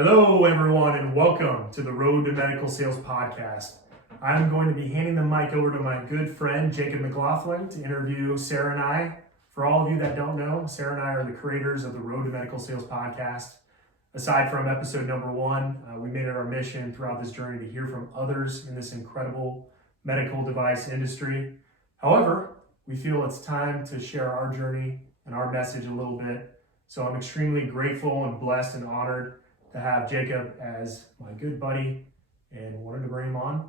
Hello, everyone, and welcome to the Road to Medical Sales podcast. I'm going to be handing the mic over to my good friend, Jacob McLaughlin, to interview Sarah and I. For all of you that don't know, Sarah and I are the creators of the Road to Medical Sales podcast. Aside from episode number 1, we made it our mission throughout this journey to hear from others in this incredible medical device industry. However, we feel it's time to share our journey and our message a little bit. So I'm extremely grateful and blessed and honored to have Jacob as my good buddy and wanted to bring him on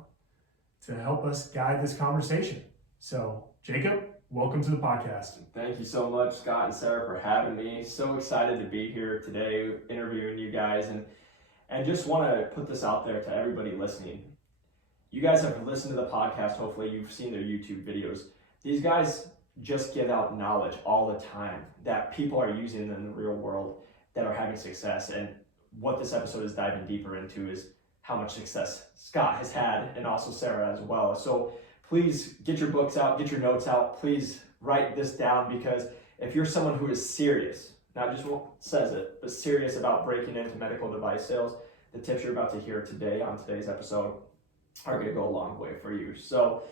to help us guide this conversation. So Jacob, welcome to the podcast. Thank you so much, Scott and Sarah, for having me. So excited to be here today interviewing you guys, and just want to put this out there to everybody listening. You guys have listened to the podcast. Hopefully you've seen their YouTube videos. These guys just give out knowledge all the time that people are using in the real world that are having success. And what this episode is diving deeper into is how much success Scott has had, and also Sarah as well. So please get your books out, get your notes out. Please write this down, because if you're someone who is serious, not just what says it, but serious about breaking into medical device sales, the tips you're about to hear today on today's episode are going to go a long way for you. So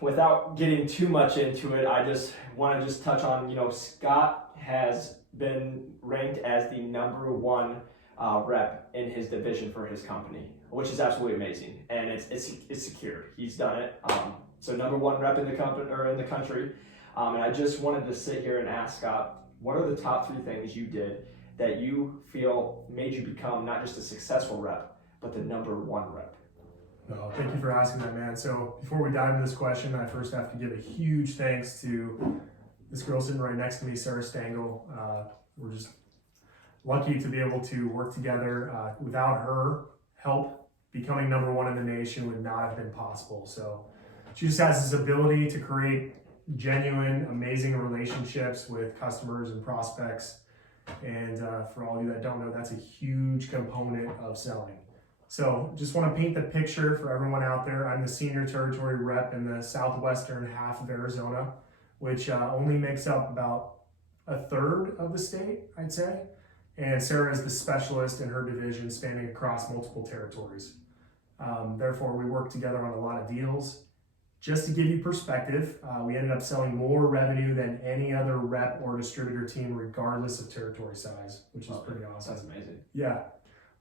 without getting too much into it, I just want to touch on, Scott has been ranked as the number 1 rep in his division for his company, which is absolutely amazing, and it's secure. He's done it. So number 1 rep in the company or in the country, and I just wanted to sit here and ask Scott, what are the top 3 things you did that you feel made you become not just a successful rep, but the number 1 rep? No, thank you for asking that, man. So before we dive into this question, I first have to give a huge thanks to this girl sitting right next to me, Sarah Stengel. We're just lucky to be able to work together. Without her help, becoming number 1 in the nation would not have been possible. So she just has this ability to create genuine, amazing relationships with customers and prospects. And for all of you that don't know, that's a huge component of selling. So just want to paint the picture for everyone out there. I'm the senior territory rep in the southwestern half of Arizona, which only makes up about a third of the state, I'd say. And Sarah is the specialist in her division, spanning across multiple territories. Therefore, we work together on a lot of deals. Just to give you perspective, we ended up selling more revenue than any other rep or distributor team, regardless of territory size, which is pretty awesome. That's amazing. Yeah.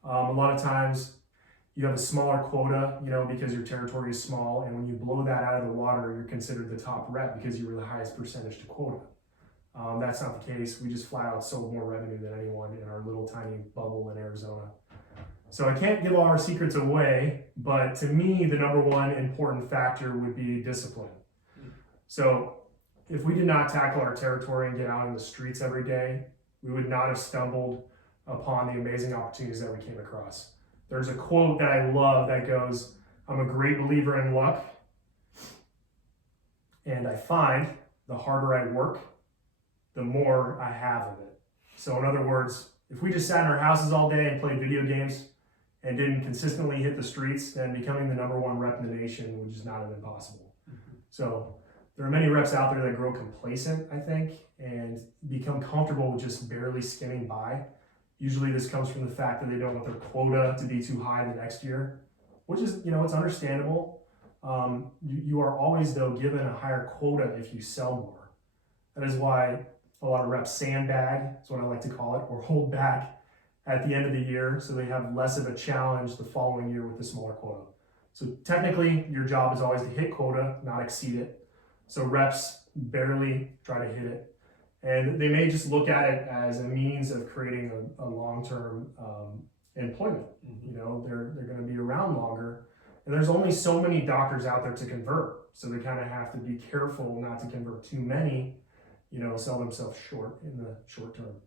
A lot of times you have a smaller quota, because your territory is small. And when you blow that out of the water, you're considered the top rep because you were the highest percentage to quota. That's not the case. We just flat out sold more revenue than anyone in our little tiny bubble in Arizona. So I can't give all our secrets away, but to me, the number 1 important factor would be discipline. So if we did not tackle our territory and get out in the streets every day, we would not have stumbled upon the amazing opportunities that we came across. There's a quote that I love that goes, "I'm a great believer in luck, and I find the harder I work, the more I have of it." So in other words, if we just sat in our houses all day and played video games and didn't consistently hit the streets, then becoming the number 1 rep in the nation would just not have been possible. So there are many reps out there that grow complacent, I think, and become comfortable with just barely skimming by. Usually this comes from the fact that they don't want their quota to be too high the next year, which is, it's understandable. You are always, though, given a higher quota if you sell more. That is why a lot of reps sandbag, is what I like to call it, or hold back at the end of the year so they have less of a challenge the following year with the smaller quota. So technically, your job is always to hit quota, not exceed it. So reps barely try to hit it. And they may just look at it as a means of creating a long-term employment. They're going to be around longer. And there's only so many doctors out there to convert. So they kind of have to be careful not to convert too many, sell themselves short in the short term.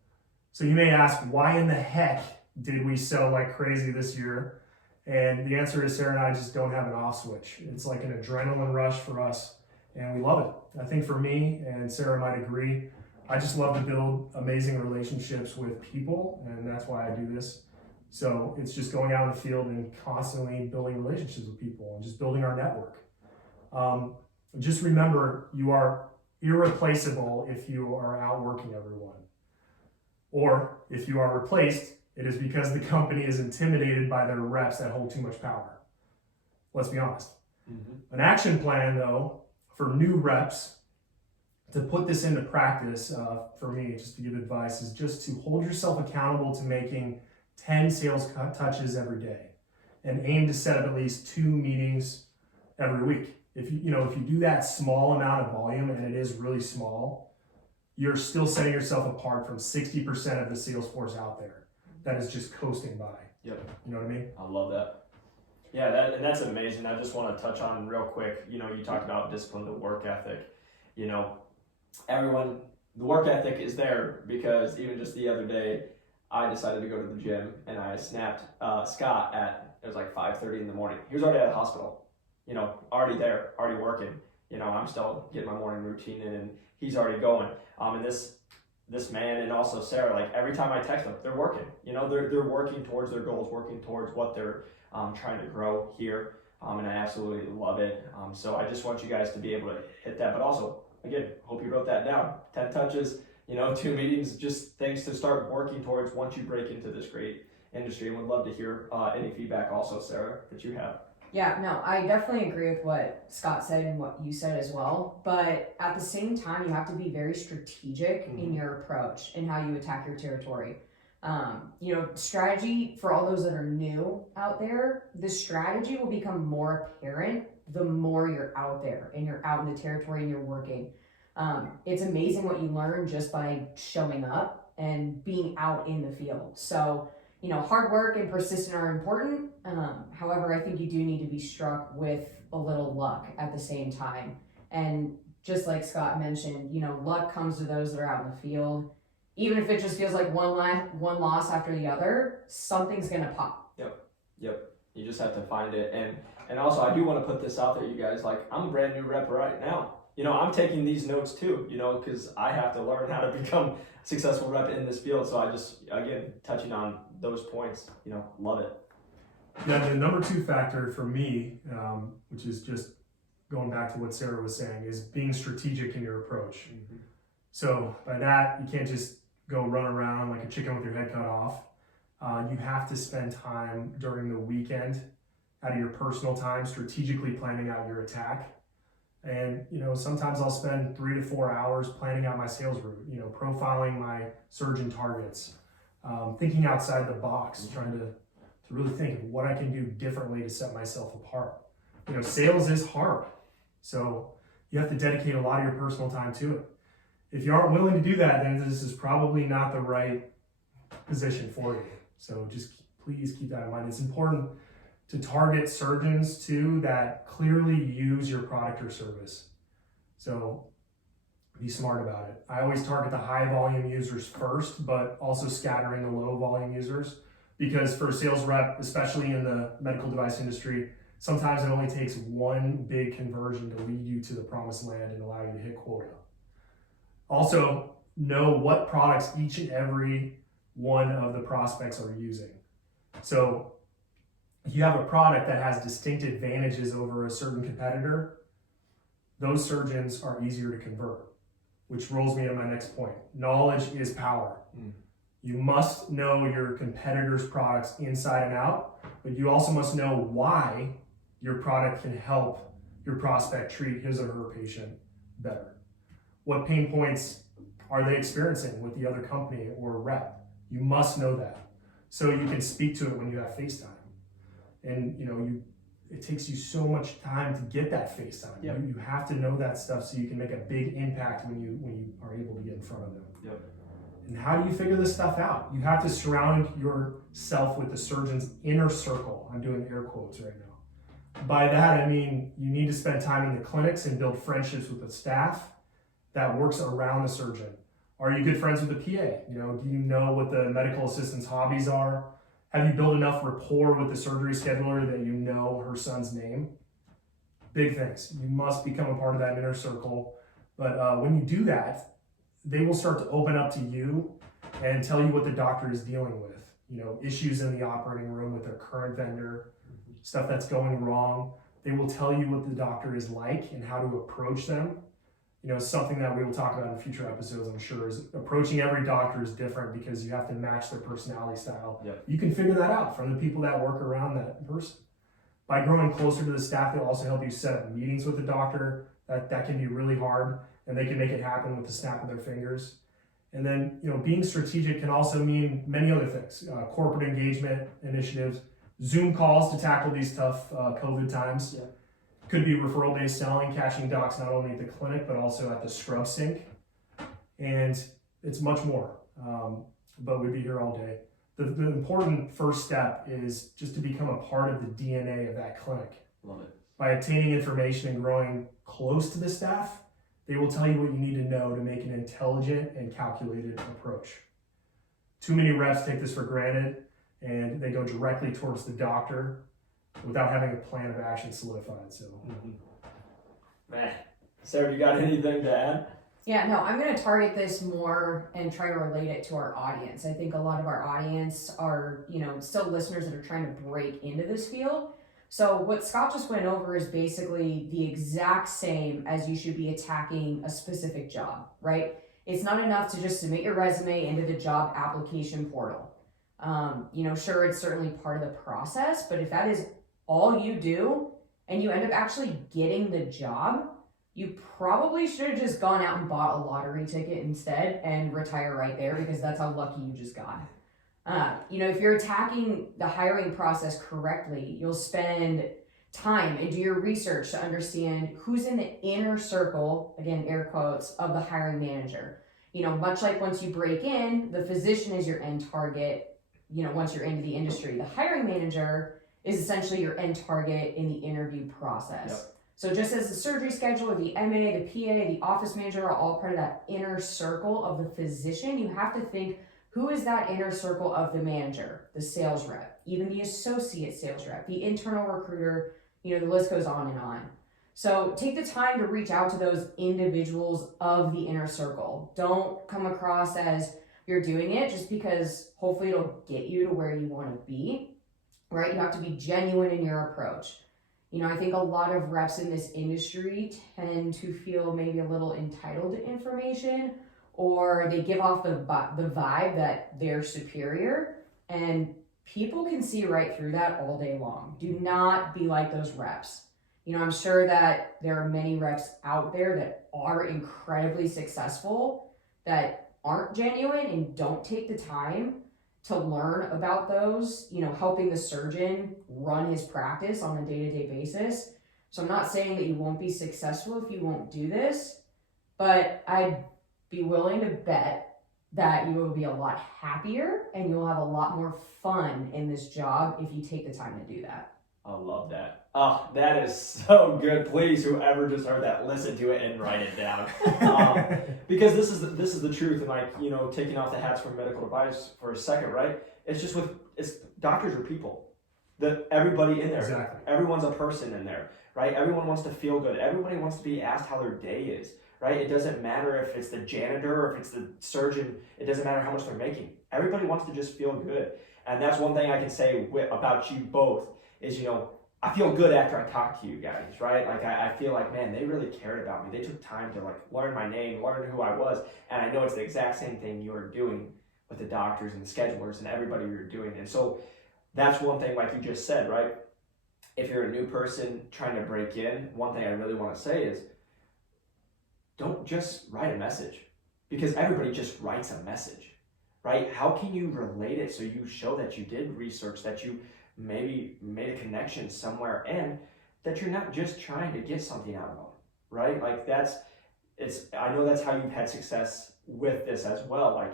So you may ask, why in the heck did we sell like crazy this year? And the answer is Sarah and I just don't have an off switch. It's like an adrenaline rush for us, and we love it. I think for me, and Sarah might agree, I just love to build amazing relationships with people, and that's why I do this. So it's just going out in the field and constantly building relationships with people and just building our network. Just remember, you are irreplaceable if you are out working everyone. Or if you are replaced, It is because the company is intimidated by their reps that hold too much power. Let's be honest. An action plan, though, for new reps to put this into practice, for me, just to give advice, is just to hold yourself accountable to making 10 sales touches every day and aim to set up at least 2 meetings every week. If you do that small amount of volume, and it is really small, you're still setting yourself apart from 60% of the sales force out there that is just coasting by. Yep. You know what I mean? I love that. Yeah, that's amazing. I just want to touch on real quick, you talked about discipline, the work ethic. Everyone, the work ethic is there because even just the other day, I decided to go to the gym and I snapped Scott it was like 5:30 in the morning. He was already at the hospital, already there, already working. I'm still getting my morning routine in and he's already going. And this man and also Sarah, like every time I text them, they're working. They're working towards their goals, working towards what they're trying to grow here. And I absolutely love it. So I just want you guys to be able to hit that, but also, again, hope you wrote that down. 10 touches, 2 meetings, just things to start working towards once you break into this great industry. And would love to hear any feedback also, Sarah, that you have. Yeah, no, I definitely agree with what Scott said and what you said as well. But at the same time, you have to be very strategic in your approach and how you attack your territory. Strategy for all those that are new out there, the strategy will become more apparent the more you're out there and you're out in the territory and you're working. It's amazing what you learn just by showing up and being out in the field. So, hard work and persistence are important. However, I think you do need to be struck with a little luck at the same time. And just like Scott mentioned, luck comes to those that are out in the field. Even if it just feels like one loss after the other, something's gonna pop. Yep. You just have to find it. And also, I do want to put this out there, you guys. Like, I'm a brand new rep right now. I'm taking these notes too, because I have to learn how to become a successful rep in this field. So I just, again, touching on those points, love it. Yeah, the number 2 factor for me, which is just going back to what Sarah was saying, is being strategic in your approach. So by that, you can't just go run around like a chicken with your head cut off. You have to spend time during the weekend out of your personal time strategically planning out your attack. And, sometimes I'll spend 3 to 4 hours planning out my sales route, profiling my surgeon targets, thinking outside the box, trying to really think of what I can do differently to set myself apart. Sales is hard. So you have to dedicate a lot of your personal time to it. If you aren't willing to do that, then this is probably not the right position for you. So just please keep that in mind. It's important to target surgeons too that clearly use your product or service. So be smart about it. I always target the high volume users first, but also scattering the low volume users, because for a sales rep, especially in the medical device industry, sometimes it only takes one big conversion to lead you to the promised land and allow you to hit quota. Also, know what products each and every one of the prospects are using. So if you have a product that has distinct advantages over a certain competitor, those surgeons are easier to convert, which rolls me to my next point. Knowledge is power. You must know your competitor's products inside and out, but you also must know why your product can help your prospect treat his or her patient better. What pain points are they experiencing with the other company or rep? You must know that so you can speak to it when you have FaceTime. And it takes you so much time to get that FaceTime. Yep. You have to know that stuff so you can make a big impact when you are able to get in front of them. Yep. And how do you figure this stuff out? You have to surround yourself with the surgeon's inner circle. I'm doing air quotes right now. By that, I mean you need to spend time in the clinics and build friendships with the staff that works around the surgeon. Are you good friends with the PA? Do you know what the medical assistant's hobbies are? Have you built enough rapport with the surgery scheduler that you know her son's name? Big things. You must become a part of that inner circle. But when you do that, they will start to open up to you and tell you what the doctor is dealing with. Issues in the operating room with their current vendor, stuff that's going wrong. They will tell you what the doctor is like and how to approach them. something that we will talk about in future episodes, I'm sure, is approaching every doctor is different because you have to match their personality style. Yep. You can figure that out from the people that work around that person. By growing closer to the staff, they'll also help you set up meetings with the doctor. That can be really hard, and they can make it happen with the snap of their fingers. And then, being strategic can also mean many other things. Corporate engagement initiatives, Zoom calls to tackle these tough COVID times. Yeah. Could be referral-based selling, catching docs not only at the clinic, but also at the scrub sink. And it's much more, but we'd be here all day. The important first step is just to become a part of the DNA of that clinic. Love it. By obtaining information and growing close to the staff, they will tell you what you need to know to make an intelligent and calculated approach. Too many reps take this for granted, and they go directly towards the doctor without having a plan of action solidified. So, Man, Sarah, you got anything to add? Yeah, no, I'm going to target this more and try to relate it to our audience. I think a lot of our audience are, still listeners that are trying to break into this field. So what Scott just went over is basically the exact same as you should be attacking a specific job, right? It's not enough to just submit your resume into the job application portal. Sure, it's certainly part of the process, but if that is all you do and you end up actually getting the job, you probably should have just gone out and bought a lottery ticket instead and retire right there, because that's how lucky you just got. If you're attacking the hiring process correctly, you'll spend time and do your research to understand who's in the inner circle, again, air quotes, of the hiring manager. Much like once you break in, the physician is your end target, once you're into the industry. The hiring manager is essentially your end target in the interview process. Yep. So just as the surgery scheduler, the MA, the PA, the office manager are all part of that inner circle of the physician, you have to think, who is that inner circle of the manager, the sales rep, even the associate sales rep, the internal recruiter, the list goes on and on. So take the time to reach out to those individuals of the inner circle. Don't come across as you're doing it just because hopefully it'll get you to where you want to be, right? You have to be genuine in your approach. I think a lot of reps in this industry tend to feel maybe a little entitled to information, or they give off the vibe that they're superior, and people can see right through that all day long. Do not be like those reps. I'm sure that there are many reps out there that are incredibly successful that aren't genuine and don't take the time to learn about those, helping the surgeon run his practice on a day-to-day basis. So I'm not saying that you won't be successful if you won't do this, but I'd be willing to bet that you will be a lot happier and you'll have a lot more fun in this job if you take the time to do that. I love that. Oh, that is so good. Please, whoever just heard that, listen to it and write it down. Because this is the truth. And taking off the hats for medical advice for a second, right? It's doctors are people. Everybody in there. Exactly. Everyone's a person in there, right? Everyone wants to feel good. Everybody wants to be asked how their day is, right? It doesn't matter if it's the janitor or if it's the surgeon. It doesn't matter how much they're making. Everybody wants to just feel good. And that's one thing I can say about you both is, I feel good after I talk to you guys, right? I feel like, man, they really cared about me. They took time to learn my name, learn who I was. And I know it's the exact same thing you're doing with the doctors and the schedulers and everybody you're doing. And so that's one thing, like you just said, right? If you're a new person trying to break in, one thing I really want to say is don't just write a message, because everybody just writes a message, right? How can you relate it so you show that you did research, that you maybe made a connection somewhere, and that you're not just trying to get something out of them, right? I know that's how you've had success with this as well.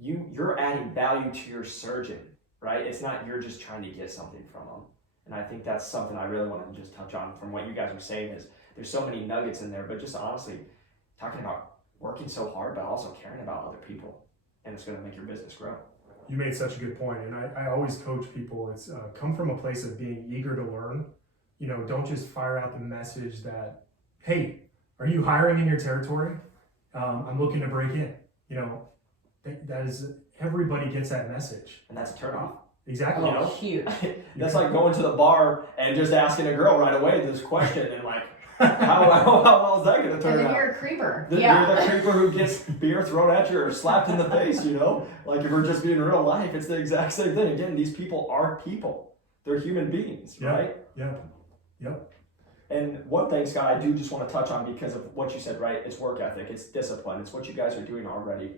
You're adding value to your surgeon, right? It's not you're just trying to get something from them. And I think that's something I really want to just touch on from what you guys were saying is there's so many nuggets in there, but just honestly talking about working so hard, but also caring about other people, and it's going to make your business grow. You made such a good point, and I always coach people. It's come from a place of being eager to learn. Don't just fire out the message that, hey, are you hiring in your territory? I'm looking to break in. That is, everybody gets that message. And that's a turnoff. Exactly. Huge. That's like going to the bar and just asking a girl right away this question and How well is that going to And turn then out? you're a creeper. You're the creeper who gets beer thrown at you or slapped in the face, you know? Like if we're just being real life, it's the exact same thing. Again, these people are people. They're human beings, right? Yeah. Yep. And one thing, Scott, I do just want to touch on because of what you said, right? It's work ethic, it's discipline, it's what you guys are doing already.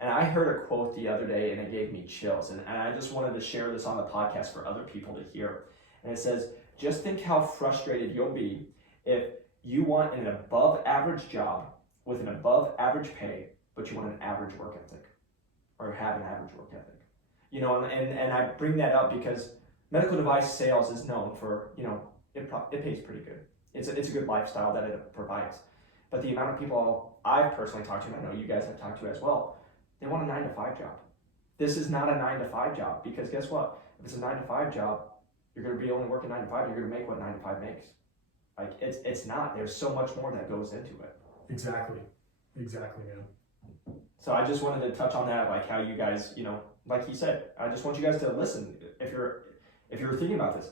And I heard a quote the other day and it gave me chills. And I just wanted to share this on the podcast for other people to hear. And it says, just think how frustrated you'll be if you want an above average job with an above average pay, but you want an average work ethic or have an average work ethic. You know, and I bring that up because medical device sales is known for, you know, it pays pretty good. It's a good lifestyle that it provides. But the amount of people I've personally talked to, and I know you guys have talked to as well, they want a 9-to-5 job. This is not a 9-to-5 job because guess what? If it's a 9-to-5 job, you're going to be only working 9 to 5. You're going to make what 9 to 5 makes. Like it's not. There's so much more that goes into it. Exactly, man. So I just wanted to touch on that, like how you guys, you know, like he said, I just want you guys to listen. If you're thinking about this,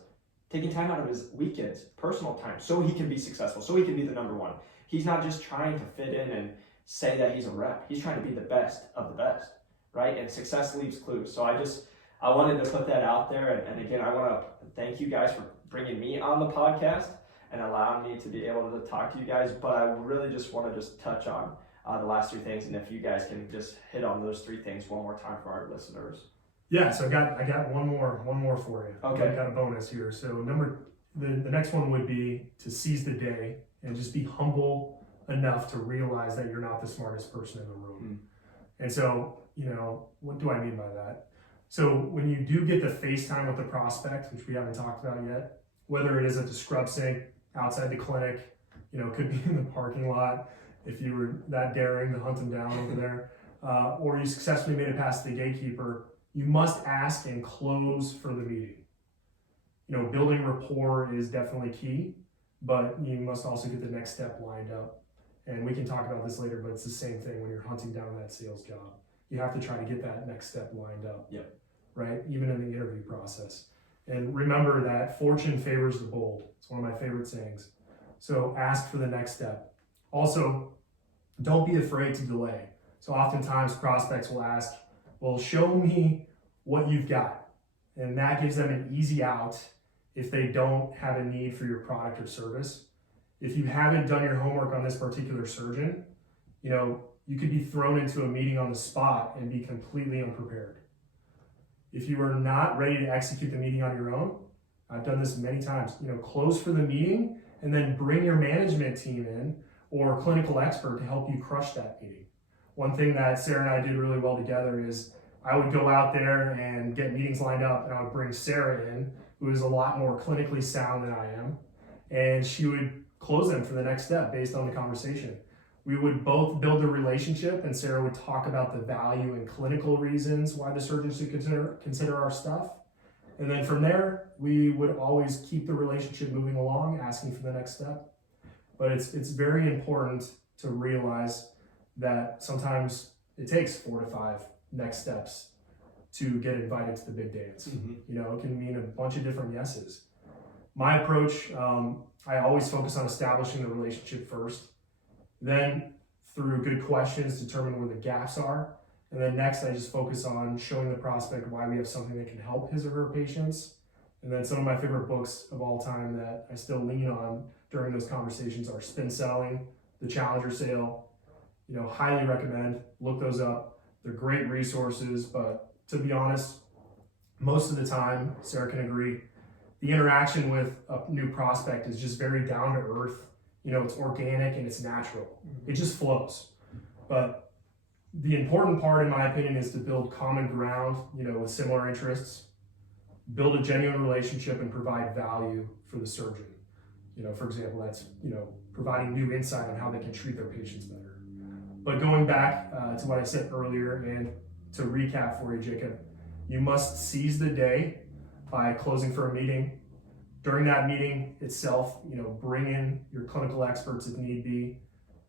taking time out of his weekends, personal time, so he can be successful, so he can be the number one. He's not just trying to fit in and say that he's a rep. He's trying to be the best of the best, right? And success leaves clues. So I wanted to put that out there. And again, I want to thank you guys for bringing me on the podcast and allowing me to be able to talk to you guys. But I really just want to just touch on the last 3 things. And if you guys can just hit on those 3 things one more time for our listeners. Yeah, so I got one more for you. Okay. I got a bonus here. So the next one would be to seize the day and just be humble enough to realize that you're not the smartest person in the room. And so, you know, what do I mean by that? So when you do get the FaceTime with the prospect, which we haven't talked about yet, whether it is at the scrub sink, outside the clinic, you know, could be in the parking lot if you were that daring to hunt them down over there, or you successfully made it past the gatekeeper, you must ask and close for the meeting. You know, building rapport is definitely key, but you must also get the next step lined up. And we can talk about this later, but it's the same thing when you're hunting down that sales job. You have to try to get that next step lined up. Yep. Right? Even in the interview process. And remember that fortune favors the bold. It's one of my favorite sayings. So ask for the next step. Also, don't be afraid to delay. So oftentimes prospects will ask, well, show me what you've got. And that gives them an easy out if they don't have a need for your product or service. If you haven't done your homework on this particular surgeon, you know, you could be thrown into a meeting on the spot and be completely unprepared. If you are not ready to execute the meeting on your own, I've done this many times, you know, close for the meeting and then bring your management team in or clinical expert to help you crush that meeting. One thing that Sarah and I did really well together is I would go out there and get meetings lined up and I would bring Sarah in, who is a lot more clinically sound than I am, and she would close them for the next step based on the conversation. We would both build a relationship and Sarah would talk about the value and clinical reasons why the surgeon should consider our stuff. And then from there, we would always keep the relationship moving along, asking for the next step. But it's very important to realize that sometimes it takes 4 to 5 next steps to get invited to the big dance. You know, it can mean a bunch of different yeses. My approach, I always focus on establishing the relationship first. Then through good questions, determine where the gaps are. And then next, I just focus on showing the prospect why we have something that can help his or her patients. And then some of my favorite books of all time that I still lean on during those conversations are Spin Selling, The Challenger Sale. You know, highly recommend, look those up. They're great resources, but to be honest, most of the time, Sarah can agree, the interaction with a new prospect is just very down to earth. You know, it's organic and it's natural. It just flows. But the important part, in my opinion, is to build common ground, you know, with similar interests, build a genuine relationship and provide value for the surgeon. You know, for example, that's, you know, providing new insight on how they can treat their patients better. But going back to what I said earlier, and to recap for you, Jacob, you must seize the day by closing for a meeting. During that meeting itself, you know, bring in your clinical experts if need be,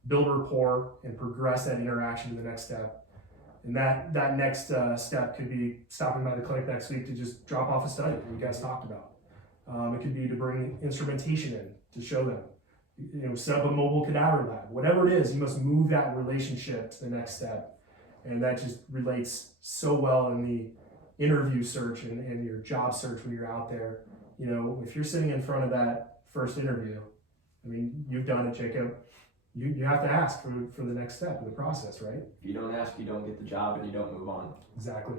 build rapport, and progress that interaction to the next step. And that next step could be stopping by the clinic next week to just drop off a study that you guys talked about. It could be to bring instrumentation in to show them. Set up a mobile cadaver lab, whatever it is, you must move that relationship to the next step. And that just relates so well in the interview search and your job search when you're out there. If you're sitting in front of that first interview, you've done it, Jacob. You have to ask for the next step of the process, right? If you don't ask, you don't get the job and you don't move on. Exactly.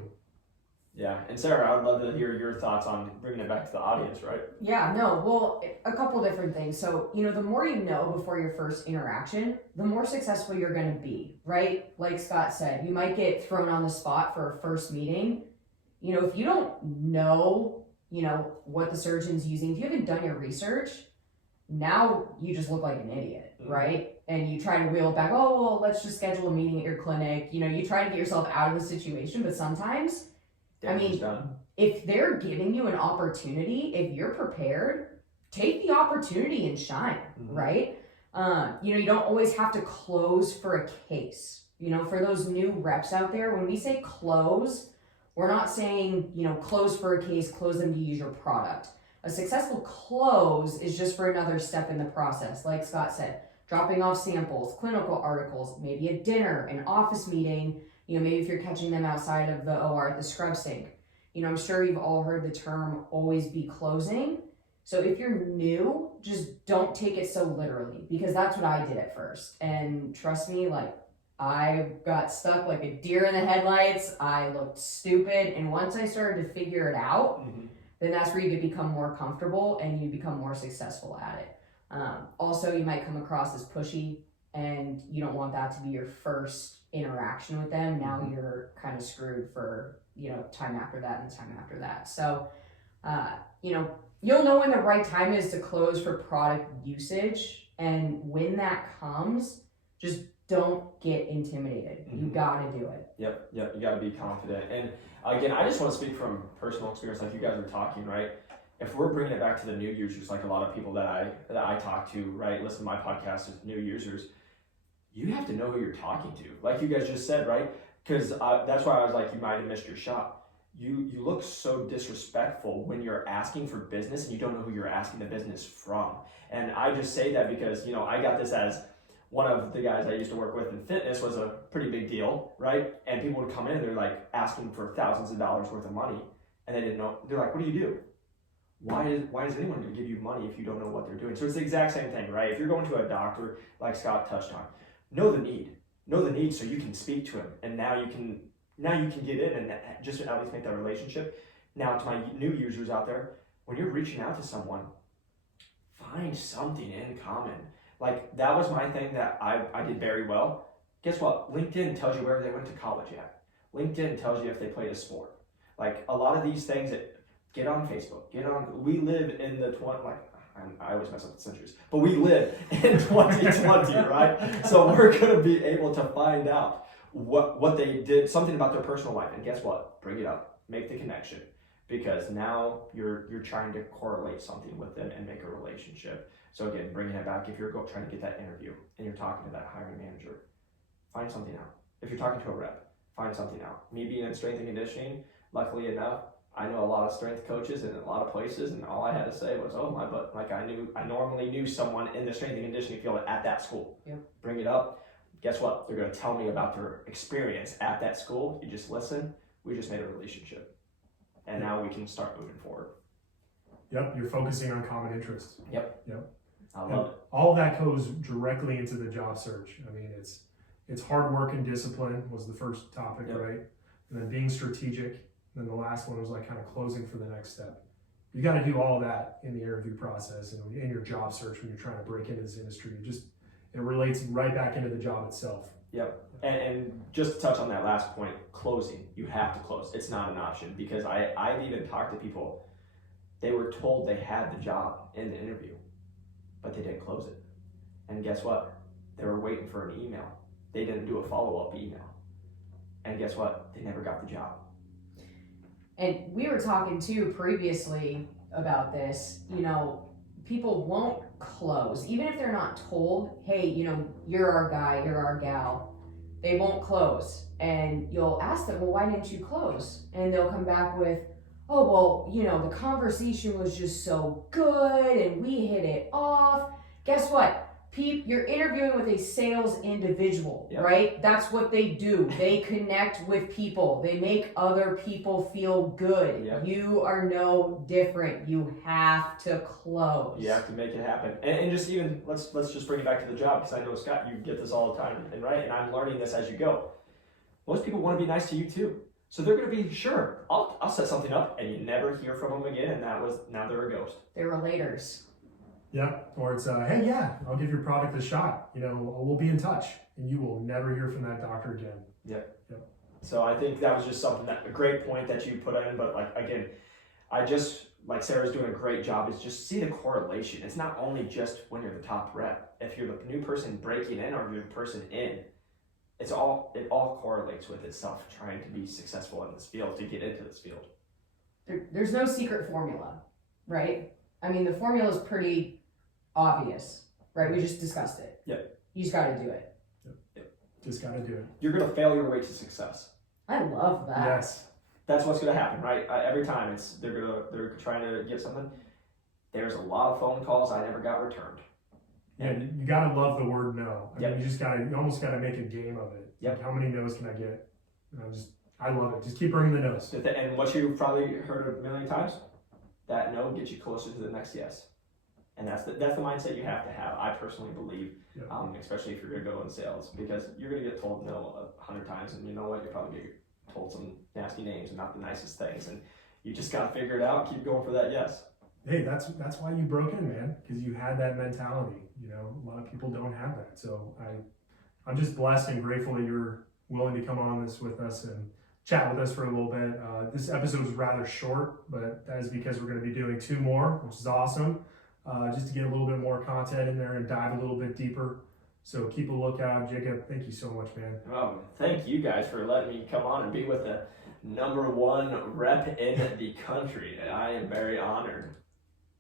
Yeah, and Sarah, I would love to hear your thoughts on bringing it back to the audience, right? Yeah, no, well, a couple different things. So, the more you know before your first interaction, the more successful you're going to be, right? Like Scott said, you might get thrown on the spot for a first meeting. If you don't know, what the surgeon's using, if you haven't done your research, now you just look like an idiot, right? And you try to wheel it back, oh, well, let's just schedule a meeting at your clinic. You try to get yourself out of the situation, but sometimes, if they're giving you an opportunity, if you're prepared, take the opportunity and shine, right? You don't always have to close for a case. For those new reps out there, when we say close, we're not saying, close for a case, close them to use your product. A successful close is just for another step in the process. Like Scott said, dropping off samples, clinical articles, maybe a dinner, an office meeting, maybe if you're catching them outside of the OR at the scrub sink. I'm sure you've all heard the term always be closing. So if you're new, just don't take it so literally, because that's what I did at first. And trust me, I got stuck like a deer in the headlights. I looked stupid. And once I started to figure it out, then that's where you could become more comfortable and you become more successful at it. Also, you might come across as pushy, and you don't want that to be your first interaction with them. Now you're kind of screwed for, time after that and time after that. So, you'll know when the right time is to close for product usage. And when that comes, just don't get intimidated. You gotta do it. Yep. You gotta be confident. And again, I just want to speak from personal experience, like you guys were talking, right? If we're bringing it back to the new users, like a lot of people that I talk to, right, listen to my podcast as new users, you have to know who you're talking to. Like you guys just said, right? Because that's why I was like, you might have missed your shot. You look so disrespectful when you're asking for business and you don't know who you're asking the business from. And I just say that because, I got this as one of the guys I used to work with in fitness was a pretty big deal, right? And people would come in and they're like asking for thousands of dollars worth of money, and they didn't know. They're like, what do you do? Why is anyone going to give you money if you don't know what they're doing? So it's the exact same thing, right? If you're going to a doctor, like Scott touched on, know the need so you can speak to him, and now you can get in and just at least make that relationship. Now, to my new users out there, when you're reaching out to someone, find something in common. Like, that was my thing that I did very well. Guess what? LinkedIn tells you where they went to college at. LinkedIn tells you if they played a sport. Like, a lot of these things that get on Facebook, we live in the I always mess up the centuries, but we live in 2020, right? So we're going to be able to find out what they did, something about their personal life. And guess what? Bring it up, make the connection, because now you're trying to correlate something with them and make a relationship. So again, bringing it back, if you're trying to get that interview and you're talking to that hiring manager, find something out. If you're talking to a rep, find something out. Me being in strength and conditioning, luckily enough, I know a lot of strength coaches in a lot of places, and all I had to say was, oh my butt. Like I normally knew someone in the strength and conditioning field at that school. Yep. Bring it up. Guess what? They're going to tell me about their experience at that school. You just listen. We just made a relationship. And now we can start moving forward. Yep, you're focusing on common interests. Yep. I love it. All of that goes directly into the job search. I mean, it's hard work and discipline was the first topic, right? And then being strategic. And then the last one was like kind of closing for the next step. You got to do all that in the interview process and in your job search when you're trying to break into this industry. It relates right back into the job itself. Yep. And just to touch on that last point, closing. You have to close. It's not an option, because I've even talked to people, they were told they had the job in the interview, but they didn't close it. And guess what? They were waiting for an email. They didn't do a follow-up email. And guess what? They never got the job. And we were talking too previously about this, people won't close, even if they're not told, hey, you're our guy, you're our gal, they won't close. And you'll ask them, well, why didn't you close? And they'll come back with, oh, well, the conversation was just so good and we hit it off. Guess what? you're interviewing with a sales individual, Yep. right? That's what they do. They connect with people. They make other people feel good. Yep. You are no different. You have to close. You have to make it happen. And just even, let's just bring it back to the job, because I know, Scott, you get this all the time, and right, and I'm learning this as you go. Most people want to be nice to you too. So they're going to be, sure, I'll set something up, and you never hear from them again, and now they're a ghost. They're relators. Yeah, or it's hey, yeah, I'll give your product a shot. We'll be in touch, and you will never hear from that doctor again. So I think that was just something a great point that you put in. But again, I just, Sarah's doing a great job, is just see the correlation. It's not only just when you're the top rep. If you're the new person breaking in or you're the person in, it all correlates with itself, trying to be successful in this field, to get into this field. There's no secret formula, right? I mean, the formula is pretty obvious, right? We just discussed it. Yep. You just got to do it. Just got to do it. You're going to fail your way to success. I love that. Yes. That's what's going to happen, right? Every time they're trying to get something. There's a lot of phone calls I never got returned. Yeah, you got to love the word no. I Yep. mean, you almost got to make a game of it. Yep. Like, how many no's can I get? I love it. Just keep bringing the no's. And what you've probably heard a million times, that no gets you closer to the next yes. And that's the mindset you have to have, I personally believe, Yeah. especially if you're going to go in sales, because you're going to get told no 100 times, and you know what, you're probably going to get told some nasty names and not the nicest things, and you just got to figure it out, keep going for that yes. Hey, that's why you broke in, man, because you had that mentality. A lot of people don't have that. So I'm just blessed and grateful that you're willing to come on this with us and chat with us for a little bit. This episode was rather short, but that is because we're going to be doing 2 more, which is awesome. Just to get a little bit more content in there and dive a little bit deeper. So keep a lookout. Jacob, thank you so much, man. Oh, thank you guys for letting me come on and be with the #1 rep in the country. I am very honored.